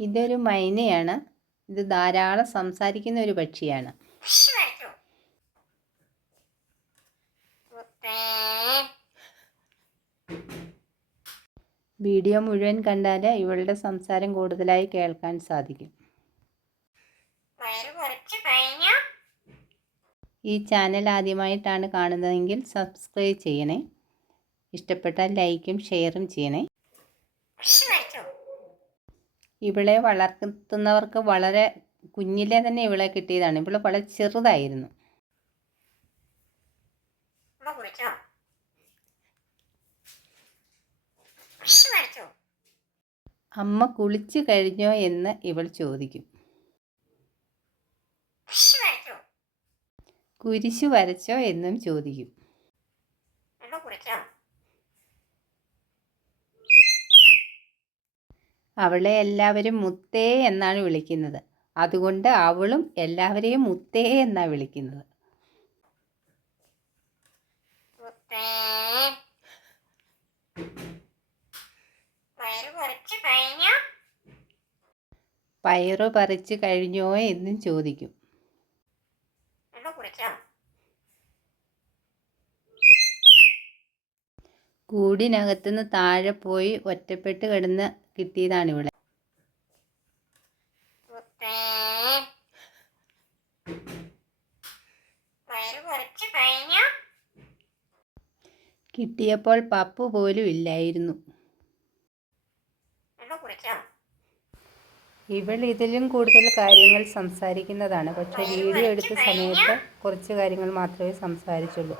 ഇതൊരു മൈനയാണ്. ഇത് ധാരാളം സംസാരിക്കുന്ന ഒരു പക്ഷിയാണ്. വീഡിയോ മുഴുവൻ കണ്ടാൽ ഇവളുടെ സംസാരം കൂടുതലായി കേൾക്കാൻ സാധിക്കും. ഈ ചാനൽ ആദ്യമായിട്ടാണ് കാണുന്നതെങ്കിൽ സബ്സ്ക്രൈബ് ചെയ്യണേ. ഇഷ്ടപ്പെട്ടാൽ ലൈക്കും ഷെയറും ചെയ്യണേ. ഇവളെ വളർത്തുന്നവർക്ക് വളരെ കുഞ്ഞിലെ തന്നെ ഇവളെ കിട്ടിയതാണ്. ഇവള് വളരെ ചെറുതായിരുന്നു. അമ്മ കുളിച്ചു കഴിഞ്ഞോ എന്ന് ഇവൾ ചോദിക്കും. കുരിശു വരച്ചോ എന്നും ചോദിക്കും. അവളെ എല്ലാവരും മുത്തേ എന്നാണ് വിളിക്കുന്നത്. അതുകൊണ്ട് അവളും എല്ലാവരെയും മുത്തേ എന്നാണ് വിളിക്കുന്നത്. പയറ് പറിച്ചു കഴിഞ്ഞോ എന്നും ചോദിക്കും. കൂടിനകത്തുനിന്ന് താഴെ പോയി ഒറ്റപ്പെട്ട് കിടന്ന് കിട്ടിയതാണ് ഇവളെ. കിട്ടിയപ്പോൾ പപ്പു പോലും ഇല്ലായിരുന്നു. ഇവൾ ഇതിലും കൂടുതൽ കാര്യങ്ങൾ സംസാരിക്കുന്നതാണ്. പക്ഷെ വീഡിയോ എടുത്ത സമയത്ത് കുറച്ച് കാര്യങ്ങൾ മാത്രമേ സംസാരിച്ചുള്ളൂ.